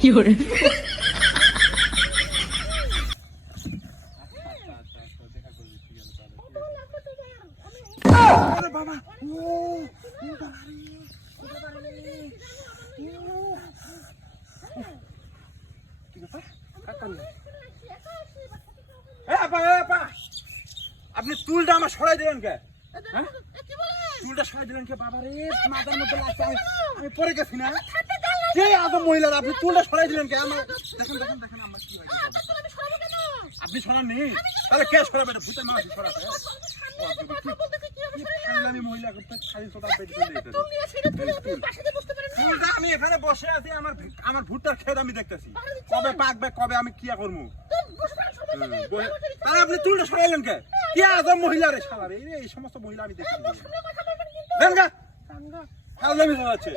কি করে আরে বাবা ও বাবা রে কি ব্যাপার কাকান আপা আপনি চুলটা আমার সরাই দিলেন কে হ্যাঁ চুলটা সরাই দিলেন কে বাবা রে মাথার মধ্যে লাগছে আমি পরে গেছি না কে আদম মহিলারা আপনি চুলটা সরাই দিলেন কে আমার দেখেন আমার কি হয় আপনি সরাননি তাহলে কে সরাবে এটা ভূতের মানুষ সরাবে আমি মহিলা করতে খালি সোটা পেট চুলটা আমি এখানে বসে আছি আমার ভুট্টার ক্ষেত আমি দেখতেছি কবে পাকবে কবে আমি কি করবো তাহলে আপনি চুলটা সরাইলেন কে কি আদম মহিলা রে শালা রে এই সমস্ত মহিলা আমি দেখছি দেনগা ফাজলামি হচ্ছে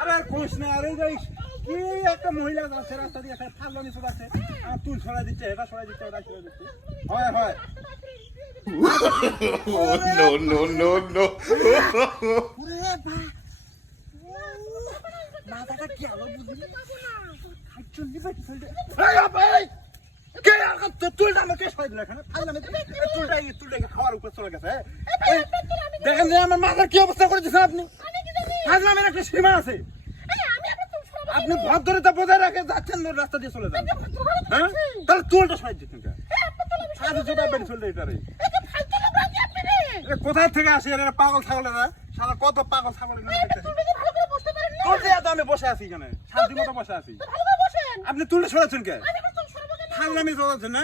আরে কোশ না আরে যাই কি একটা মহিলা আছে রাস্তা দিয়ে ফাজলামি চলাচ্ছে আর চুল সরাই দিচ্ছে এটা সরাই দিচ্ছে এটা সরাই দিচ্ছে হয় no. ওরে বা মাথাটা কি আলো বুঝলি খাইছুন নি বেটি চলতে এই ভাই কে আর চুলটা আমাকে সরাই দিল এখানে ফাজলামি চুলটা খাওয়ার উপর চলে গেছে দেখেন যে আমার মাথার কি অবস্থা করে দিয়েছেন আপনি ফাজলামির একটা সীমা আছে আপনি ভদ্রতা বজায় রেখে যাচ্ছেন রাস্তা দিয়ে চলে যান হ্যাঁ তাহলে চুলটা সরাই দিচ্ছেন কে সাথে ছোটা বেটি চলতে এটারে কোথা থেকে আসে এরা পাগল ছাগলেরা সারা কত পাগল ছাগল আমি বসে আছি এখানে শান্তি মতো বসে আছি আপনি তুলে সরাচ্ছেন কে ফাজলামি চলাচ্ছেন না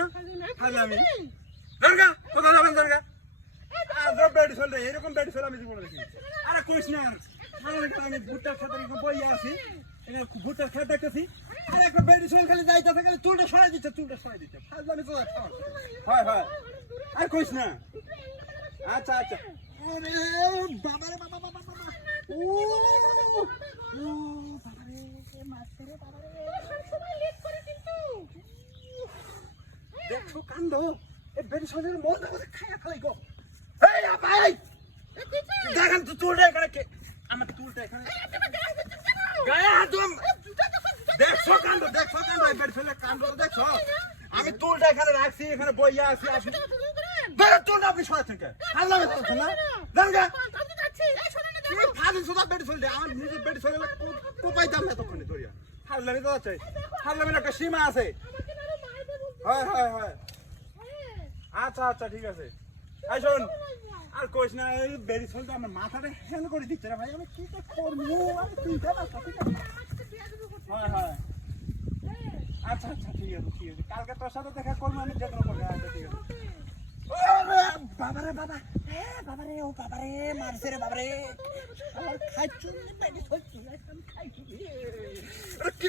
ফাজলামি দরগা কোথায় যাবেন দরগা বেটি চলতে এরকম বেটি চলে আমি জীবনে দেখি আরে কইস না আমি ভুট্টার খেতে বইয়া আছি ভুট্টার খেতে দেখতেছি আর একটা বেটি চল খালি যাইতেছে খালি চুলটা সরাই দিচ্ছে ফাজলামি চলাচ্ছে হয় আর কইস না আচ্ছা আরে বাবারে বাবা ও বাবারে মাছরে বাবারে সময় লেট করে কিন্তু দেখো কাণ্ড এই বেরিসনের মন খায়া খালি গো এই ভাই দেখেন তো চুলটা এখানে কে আমার চুলটা এখানে গায়ে হাতম দেখো কাণ্ড এই বেরিসনের কাণ্ড দেখো আমি চুলটা এখানে রাখছি এখানে বইয়া আছি আপনি বের চুলটা আপনি সরাচ্ছেন কে আল্লাহ বলছেন না জানগা আমি যাচ্ছি এই শুনুন না দেখো ফাদিন সুদা বেড চলতে আমার নিজের বেড চলে কোপাই দাম না তখন ধরিয়া হাল্লামি তো আছে হাল্লামির একটা সীমা আছে হয় আচ্ছা ঠিক আছে এই শুন আর কইস না এই বেরি চলতে আমার মাথাটা হ্যাং করে দিচ্ছে রে ভাই আমি কি করব আমি তুই দাদা ঠিক আছে হয় আচ্ছা ঠিক আছে কালকে তোর সাথে দেখা করব আমি যে কোনো করে আচ্ছা ঠিক আছে বাবারে ও বাবারে মারছে রে বাবারে আমার খাইছুন বেটি চলছি আমি খাইছি কি